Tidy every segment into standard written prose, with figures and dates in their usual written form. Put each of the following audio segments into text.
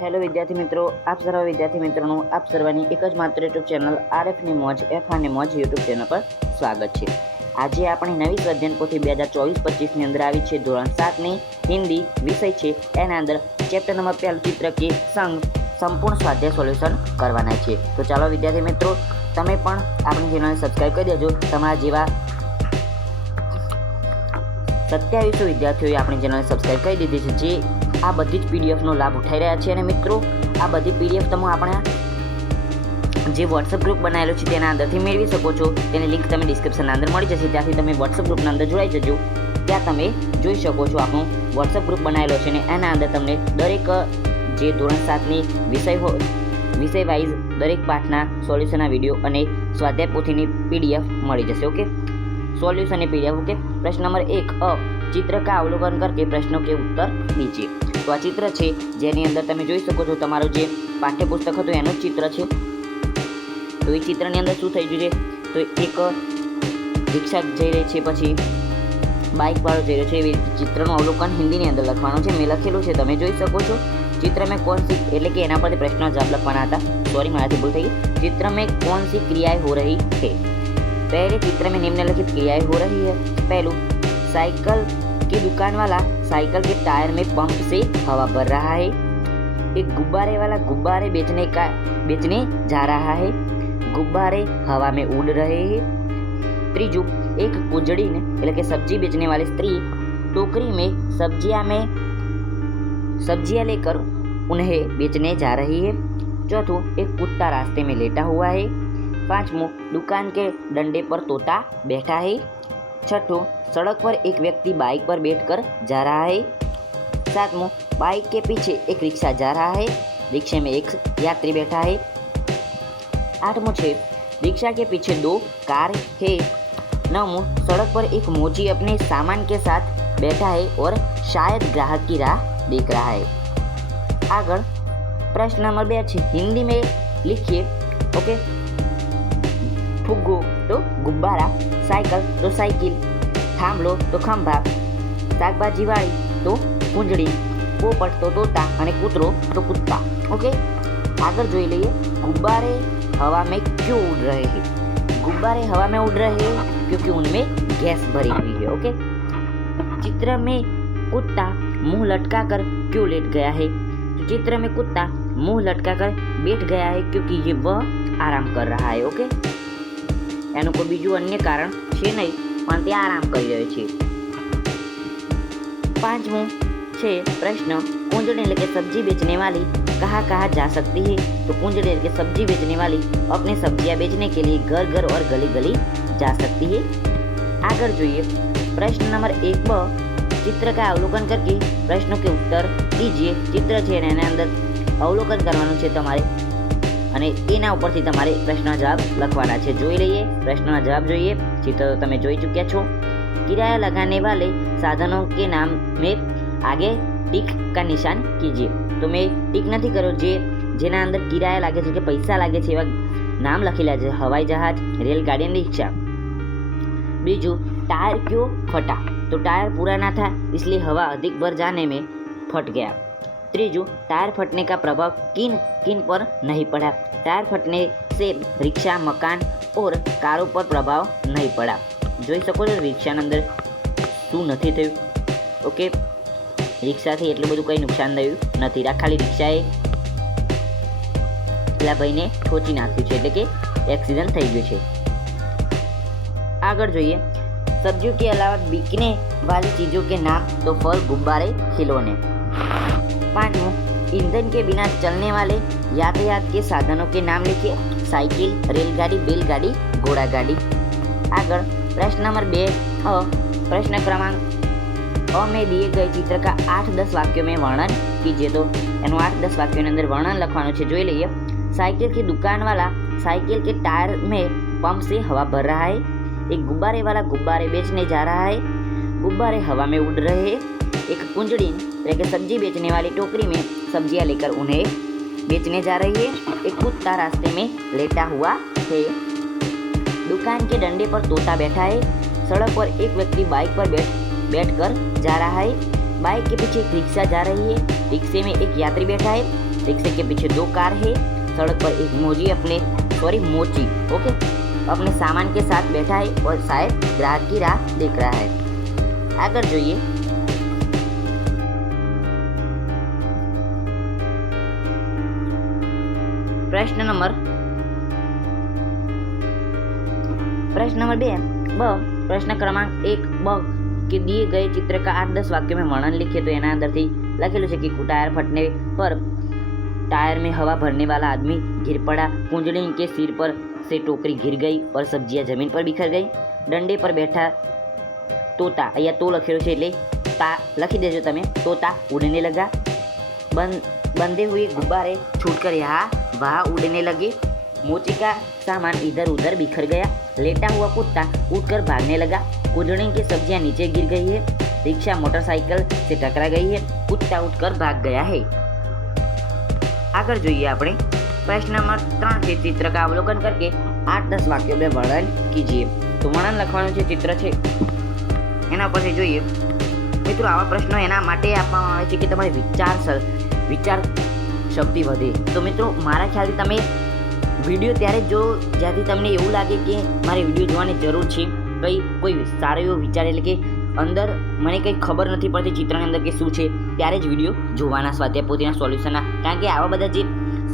Hello વિદ્યાર્થી મિત્રો, આપ સર્વ વિદ્યાર્થી મિત્રોનું આપ સર્વની એક જ માત્ર યુટ્યુબ ચેનલ આરએફની મોજ એફઆરની મોજ યુટ્યુબ ચેનલ પર સ્વાગત છે। આજે આપણી નવી સ્વાધ્યાયન પોથી 2024-25ની અંદર આવી છે ધોરણ 7ની હિન્દી વિષય છે। એના અંદર ચેપ્ટર નંબર 1 ચિત્ર કે સંગ સંપૂર્ણ સ્વાધ્યાય સોલ્યુશન કરવાના છે। તો ચાલો વિદ્યાર્થી મિત્રો, તમે પણ આપણી ચેનલને સબસ્ક્રાઈબ કરી દેજો। તમારા જેવા 2700 વિદ્યાર્થીઓએ આપણી ચેનલને સબસ્ક્રાઈબ કરી દીધી છે, જે આ બધી જ પીડીએફનો લાભ ઉઠાઈ રહ્યા છે। અને મિત્રો, આ બધી પીડીએફ તમે આપણા જે વોટ્સઅપ ગ્રુપ બનાવેલો છે તેના અંદરથી મેળવી શકો છો। તેની લિંક તમે ડિસ્ક્રિપ્શનના અંદર મળી જશે, ત્યાંથી તમે વોટ્સઅપ ગ્રુપના અંદર જોડાઈ જજો। ત્યાં તમે જોઈ શકો છો આપણું વોટ્સઅપ ગ્રુપ બનાવેલો છે ને એના અંદર તમને દરેક જે ધોરણ 7ની વિષય વાઇઝ દરેક પાઠના સોલ્યુશનના વિડીયો અને સ્વાધ્યાય પોથીની પીડીએફ મળી જશે। ઓકે, સોલ્યુશનની પીડીએફ। ઓકે, પ્રશ્ન નંબર 1 चित्र का अवलोकन करके प्रश्नों के उत्तर दीजिए। तो आ चित्र है जेनी अंदर तमे जोई सको छो तमारो जे पाठ्यपुस्तक हतुं एनुं ज चित्र है। तो ये चित्रनी अंदर शुं थई गयुं छे, तो एक रिक्शा जई रही है, पछी बाइक वाळो जई रह्यो छे। एवी चित्रनुं अवलोकन हिंदीनी अंदर लखवानुं छे। मैं लखेलुं छे, तमे जोई सको छो। चित्र में कौन सी एटले के एना परथी प्रश्नना जवाब लखवाना हता। सॉरी, माराथी भूल थई गई। चित्र में कौन सी क्रियाएं हो रही है। पहले चित्र में निम्नलिखित क्रियाएं हो रही है। पहलू, साइकिल की दुकान वाला साइकिल के टायर में पंप से हवा भर रहा है। एक गुब्बारे वाला गुब्बारे बेचने जा रहा है। गुब्बारे हवा में उड़ रहे हैं। त्रीजू, एक कुजड़ी ने એટલે કે सब्जी बेचने वाली स्त्री टोकरी में सब्जियां लेकर उन्हें बेचने जा रही है। चौथों, एक कुत्ता रास्ते में लेटा हुआ है। पांचवों, दुकान के डंडे पर तोता बैठा है। छठों, सड़क पर एक व्यक्ति बाइक पर बैठकर जा रहा है। सातवां, बाइक के पीछे एक रिक्शा जा रहा है। रिक्शे में एक यात्री बैठा है। आठवां है, रिक्शा के पीछे 2 कार है। नौवां, सड़क पर एक मोची अपने सामान के साथ बैठा है और शायद ग्राहक की राह देख रहा है। आगे प्रश्न नंबर 2 है, हिंदी में लिखिए। ओके, फुग्गो तो गुब्बारा, साइकिल तो साइकिल, थांभलो तो खंभा, शाकभाजीवाड़ी तो कूंजड़ी, पोपट तो तोता और कूतरो तो कुत्ता। ओके, आगे जोई लईए। गुब्बारे हवा में क्यों उड़ रहे हैं। गुब्बारे हवा में उड़ रहे हैं क्योंकि उनमें गैस भरी हुई है। ओके, चित्र में कुत्ता मुंह लटकाकर क्यों लेट गया है। तो चित्र में कुत्ता मुंह लटकाकर बैठ गया है क्योंकि ये वह आराम कर रहा है। ओके, एनु कोई बीजू अन्य कारण छे नहीं, पण ते आराम करी रह्यो छे। पांचमो छे प्रश्न, कूंजड़ी એટલે કે सब्जी बेचने वाली कहाँ कहाँ जा सकती है। तो कूंजड़ी એટલે કે सब्जी बेचने वाली अपने सब्जियां बेचने के लिए घर घर और गली गली जा सकती है। आगे जोइए प्रश्न नंबर 1 चित्र का अवलोकन करके प्रश्नों के उत्तर दीजिए। चित्र छे एना अंदर अवलोकन करवानुं छे तमारे અને એના ઉપરથી તમારે પ્રશ્નના જવાબ લખવાના છે। જોઈ લઈએ પ્રશ્નના જવાબ જોઈએ। ચિત્ર તો તમે જોઈ ચૂક્યા છો। किराया लगाने वाले साधनों के नाम में आगे टिक का निशान कीजिए। तो मैं टिक नहीं करो, जेना अंदर किराया लागे छे के पैसा लागे छे एवा नाम लखेला छे। हवाई जहाज, रेलगाड़ी, रिक्शा। बीजू, टायर क्यों फटा। तो टायर पूरा ना था इसलिए हवा अधिक भर जाने में फट गया। त्रीजू, टायर फटने का प्रभाव किन किन पर नहीं पड़ा। टायर फटने से रिक्शा, मकान और कारों पर प्रभाव नहीं पड़ा। જોઈ શકો છો રિક્ષા અંદર શું નથી થયું। ઓકે, રિક્ષાથી એટલું બધું કંઈ નુકસાન થયું નથી। ખાલી રિક્ષાએ પેલા ભાઈને ઠોચી નાખ્યું છે, એટલે કે એક્સિડન્ટ થઈ ગયું છે। આગળ જોઈએ, सब्जियों के अलावा बिकने वाली चीज़ों के नाम। तो फल, गुब्बारे, खिलौने। पांचवों, ईंधन के बिना चलने वाले यातायात के साधनों के नाम लिखिए। साइकिल, रेलगाड़ी, बैलगाड़ी, घोड़ा गाड़ी। आगे प्रश्न नंबर 2 प्रश्न क्रमांक में दिए गए चित्र का 8-10 वाक्यों में वर्णन कीजिए। तो एनु 8-10 वाक्यों के अंदर वर्णन लखवानुं छे। जोई लईए। साइकिल की दुकान वाला साइकिल के टायर में पंप से हवा भर रहा है। एक गुब्बारे वाला गुब्बारे बेचने जा रहा है। गुब्बारे हवा में उड़ रहे हैं। एक कुंजड़ी એટલે सब्जी बेचने वाली टोकरी में सब्जियां लेकर उन्हें बेचने जा रही है। एक कुत्ता रास्ते में लेटा हुआ है। दुकान के डंडे पर तोता बैठा है। सड़क पर एक व्यक्ति बाइक पर बैठकर जा रहा है। बाइक के पीछे एक रिक्शा जा रही है। रिक्शे में एक यात्री बैठा है। रिक्शे के पीछे 2 कार है। सड़क पर एक मोची ओके अपने सामान के साथ बैठा है और शायद ग्राहक की राह देख रहा है। आगे જોઈએ प्रश्न नंबर 2 प्रश्न क्रमांक 1 ब के दिए गए चित्र का 8-10 वाक्यों में वर्णन लिखिए। तो એના અંદરથી લખેલું છે कि टायर फटने पर टायर में हवा भरने वाला आदमी गिर पड़ा, कुंजड़ी के सिर पर से टोकरी गिर गई और सब्जियां जमीन पर बिखर गई। डंडे पर बैठा तोता या तो लखेलू है એટલે ता लखी देजो तमे। तोता उड़ने लगा, बंधे हुए गुब्बारे छूटकर यहाँ वहाँ उड़ने लगे, मोची का सामान इधर उधर बिखर गया, लेटा हुआ कुत्ता उठकर भागने लगा, कुंजड़ी की सब्जियां नीचे गिर गई है, रिक्शा मोटरसाइकिल से टकरा गई है, कुत्ता उठकर भाग गया है। आगे જોઈએ આપણે प्रश्न नंबर 3 के चित्र का अवलोकन करके 8-10 वाक्यों में वर्णन कीजिए। तो वर्णन લખવાનું છે चित्र છે એના પછી જોઈએ મિત્રો આવા પ્રશ્નો એના માટે આપવામાં આવે છે કે તમારી વિચાર શક્તિ વધે। તો મિત્રો મારા ખ્યાલથી તમે વિડીયો ત્યારે જો જ્યાંથી તમને એવું લાગે કે મારે વિડીયો જોવાની જરૂર છે, કોઈ સારો એવો વિચાર એટલે કે અંદર મને કંઈ ખબર નથી પડતી ચિત્રની અંદર કે શું છે, ત્યારે જ વિડીયો જોવાના સ્વાધ્યાય પોથીના સોલ્યુશનના। કારણ કે આવા બધા જે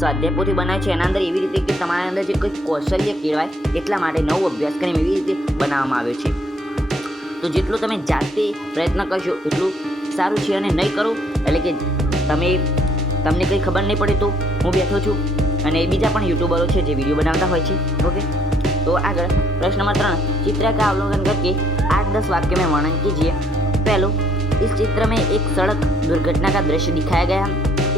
સ્વાધ્યાય પોથી બનાવે છે એના અંદર એવી રીતે કે તમારા અંદર જે કોઈ કૌશલ્ય કેળવાય એટલા માટે નવો અભ્યાસક્રમ એવી રીતે બનાવવામાં આવ્યો છે। તો જેટલું તમે જાતે પ્રયત્ન કરશો એટલું સારું છે, અને નહીં કરો એટલે કે તમને કંઈ ખબર નહીં પડે તો હું બેઠો છું અને બીજા પણ यूट्यूबरों છે જે વિડીયો બનાવતા હોય છે। ओके तो आगे प्रश्न नंबर 3 चित्र का अवलोकन करके 8-10 वाक्यों में वर्णन कीजिए। पहलो, इस चित्र में एक सड़क दुर्घटना का दृश्य दिखाया गया।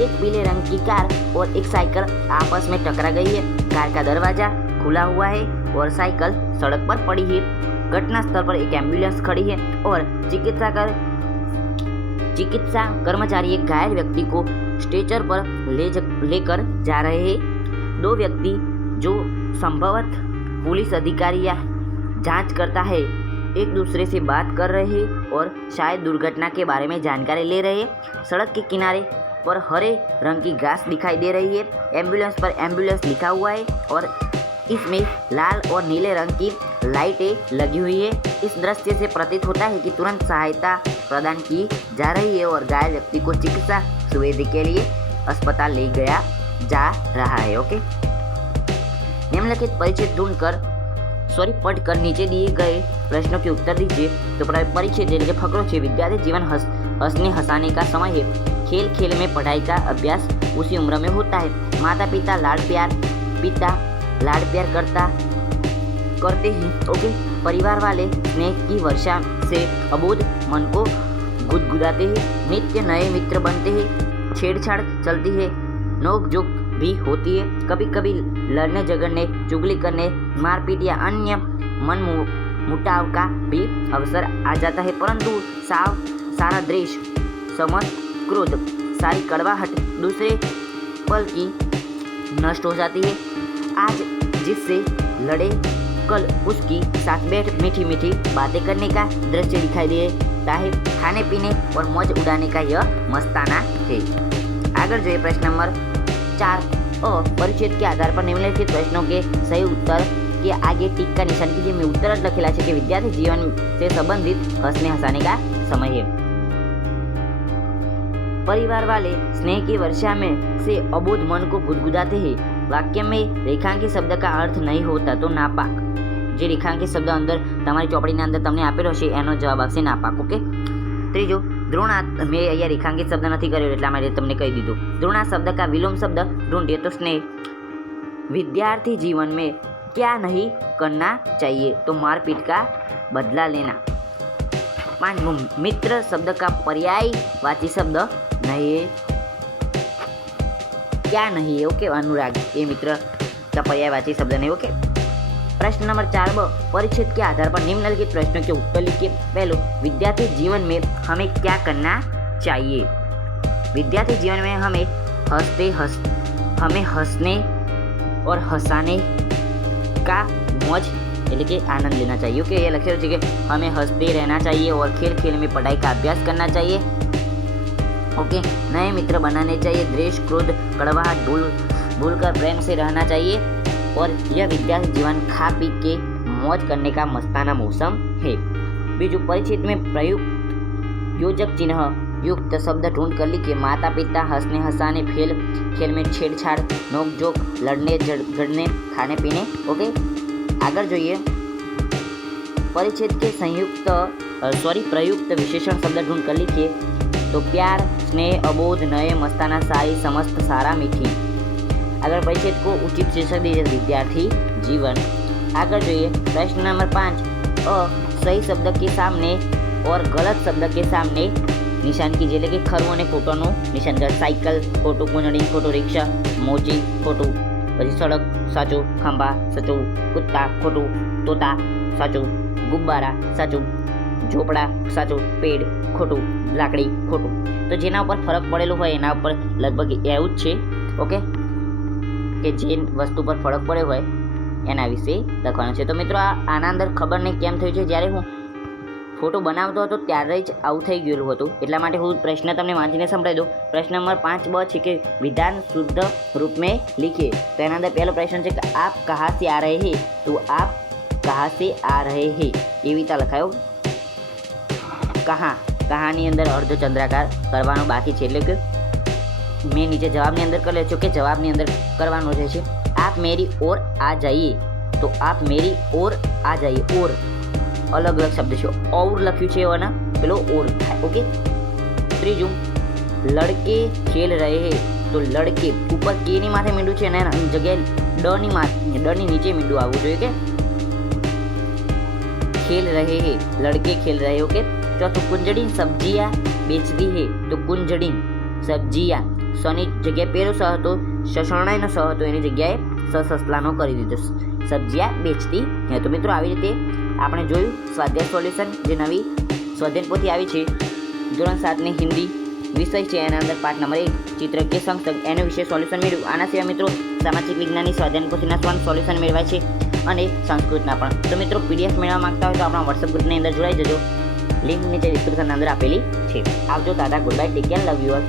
एक पीले रंग की कार और एक साइकिल आपस में टकरा गई है। कार का दरवाजा खुला हुआ है और साइकिल सड़क पर पड़ी है। घटना स्थल पर एक एम्बुलेंस खड़ी है और चिकित्सा कर्मचारी एक घायल व्यक्ति को स्ट्रेचर पर लेकर जा रहे हैं। 2 व्यक्ति जो संभवतः पुलिस अधिकारी या जांच करता है एक दूसरे से बात कर रहे हैं और शायद दुर्घटना के बारे में जानकारी ले रहे हैं। सड़क के किनारे पर हरे रंग की घास दिखाई दे रही है। एम्बुलेंस पर एम्बुलेंस लिखा हुआ है और इसमें लाल और नीले रंग की लाइटें लगी हुई है। इस दृश्य से प्रतीत होता है कि तुरंत सहायता प्रदान की जा रही है और घायल व्यक्ति को चिकित्सा सुविधा के लिए अस्पताल ले गया जा रहा है। ओके निम्नलिखित परिचय पढ़कर नीचे दिए गए प्रश्नों के उत्तर दीजिए। तो परिचय जैसे फकरो है, विद्यार्थी जीवन हंसने हंसाने का समय है। खेल खेल में पढ़ाई का अभ्यास उसी उम्र में होता है। माता पिता लाड प्यार करते हैं। ओके परिवार वाले स्नेह की वर्षा से अबोध मन को गुदगुदाते हैं। नित्य नए मित्र बनते हैं। छेड़छाड़ चलती है, नोक झोंक भी होती है। कभी कभी लड़ने झगड़ने चुगली करने मारपीट या अन्य मन मुटाव का भी अवसर आ जाता है, परंतु सारा द्वेष समझ क्रोध सारी कड़वाहट दूसरे पल की नष्ट हो जाती है। आज जिससे लड़े कल उसकी साथ बैठ मीठी मीठी बातें करने का दृश्य दिखाई देता है। खाने पीने और मौज उड़ाने का यह मस्ताना है। आगे जो प्रश्न नंबर 4 परिच्छेद के आधार पर निम्नलिखित प्रश्नों के सही उत्तर के आगे टिक का निशान कीजिए। में उत्तर लखेला है कि विद्यार्थी जीवन से संबंधित हंसने हंसाने का समय है। परिवार वाले स्नेह की वर्षा में से अबोध मन को गुदगुदाते हैं। वाक्य में रेखांकित शब्द का अर्थ नहीं होता तो नापाक। જે રેખાંકિત શબ્દ અંદર તમારી ચોપડીના અંદર તમને આપેલો છે એનો જવાબ આવશે નાપાક। ઓકે ત્રીજો द्रोणा मैं અહીંયા રેખાંકિત શબ્દ નથી કર્યો એટલા માટે તમને કહી દીધું। द्रोणा शब्द का विलोम शब्द ढूंढिए तो स्नेह। विद्यार्थी जीवन में क्या नहीं करना चाहिए तो मारपीट का बदला लेना। 5 मित्र शब्द का पर्यायवाची शब्द नहीं है, क्या नहीं है। ओके अनुराग ये मित्र का पर्यायवाची शब्द नहीं। ओके प्रश्न नंबर 4 परिच्छेद के आधार पर निम्नलिखित प्रश्नों के उत्तर लिखिए। पहलो, विद्यार्थी जीवन में हमें क्या करना चाहिए। विद्यार्थी जीवन में हमें हंसने और हंसाने का मौज यानी कि आनंद लेना चाहिए। ओके ये लखेलू है कि हमें हंसते रहना चाहिए और खेल खेल में पढ़ाई का अभ्यास करना चाहिए। ओके। नए मित्र बनाने चाहिए, द्वेष क्रोध कड़वाहट भूलकर प्रेम से रहना चाहिए और यह विद्यार्थी जीवन खा पी के मौज करने का मस्ताना मौसम है। बीजू परिचित में प्रयुक्त योजक चिन्ह युक्त शब्द ढूंढ कर लिखिए। माता पिता, हंसने हंसाने, खेल में छेड़छाड़, नोकझोंक, लड़ने झगड़ने, खाने पीने। ओके, आगे જોઈએ परिच्छेद के प्रयुक्त विशेषण शब्द ढूंढ कर लिखिए। तो प्यार, स्नेह, अबोध, नए, मस्ताना, सारी, समस्त, सारा, मीठी। अगर परिच्छेद को उचित शीर्षक दीजिए विद्यार्थी जीवन। आगे જોઈએ प्रश्न नंबर 5, सही शब्द के सामने और गलत शब्द के सामने निशान कीजिए, એટલે કે ખરું અને ખોટુંનું નિશાન કરે। સાયકલ ખોટું, કુંજડી ખોટું, રિક્ષા મોચી ખોટું, પછી સડક સાચું, ખંભા સાચું, કુત્તા ખોટું, તોતા સાચું, ગુબ્બારા સાચું, ઝોપડા સાચું, પેડ ખોટું, લાકડી ખોટું। તો જેના ઉપર ફરક પડેલો હોય એના ઉપર લગભગ એવું જ છે। ઓકે, કે જે વસ્તુ પર ફરક પડ્યો હોય એના વિશે લખવાનું છે। તો મિત્રો આના અંદર ખબર નહીં કેમ થયું છે, જ્યારે હું ફોટો બનાવતો હતો ત્યારે જ આવું થઈ ગયેલું હતું, એટલા માટે હું પ્રશ્ન તમને વાંચીને સંભળાવી દઉં। પ્રશ્ન નંબર 5 છે કે વિધાન શુદ્ધ રૂપ में लिखिए। तो એના અંદર પહેલો પ્રશ્ન છે કે આપ કहाँ से आ रहे हैं। तो आप कहाँ से आ रहे हैं એવી રીતે લખાયો। કહાની અંદર અર્ધચંદ્રાકાર કરવાનો બાકી છે, એટલે કે મેં નીચે જવાબની અંદર કરી લ્યો છો કે જવાબની અંદર કરવાનો રહેશે। आप मेरी ओर आ जाइए। तो आप मेरी ओर आ जाइए। ओर अलग अलग शब्द છે, और લખ્યું છે એના પેલો ઓર થાય। ઓકે, ત્રીજું લડકે ખેલ રહે હે। તો લડકે ઉપર કે ની માથે મીંડું છે અને એની જગ્યાએ ડ ની નીચે મીંડું આવવું જોઈએ કે खेल रहे हैं, लड़के खेल रहे। ओके, चौथું कुंजड़ी सब्जियां बेचती है। तो कुंजड़ी सब्जियां सनी जगह पेलो स હતો, સસણાઈનો સ હતો એની જગ્યાએ સસલાનો કરી દીધો, સબ્जियां बेचती है। तो મિત્રો આવી રીતે આપણે જોયું સ્વાધ્યાય સોલ્યુશન, જે નવી સ્વાધ્યાય પોથી આવી છે ધોરણ 7ની હિન્દી વિષય છે, એના અંદર પાઠ નંબર 1 ચિત્ર કે સંકલ્પ એના વિશે સોલ્યુશન મેળવ્યું। આના સિવાય મિત્રો સામાજિક વિજ્ઞાનની સ્વાધ્યાય પોથીના પણ સોલ્યુશન મેળવાય છે અને સંસ્કૃતના પણ। તો મિત્રો પીડીએફ મેળવવા માંગતા હોય તો આપણા વોટ્સએપ ગ્રુપની અંદર જોડાઈ જજો, લિંક નીચે ડિસ્ક્રિપ્શનની અંદર આપેલી છે। આવજો દાદા, good bye, take care, love you all.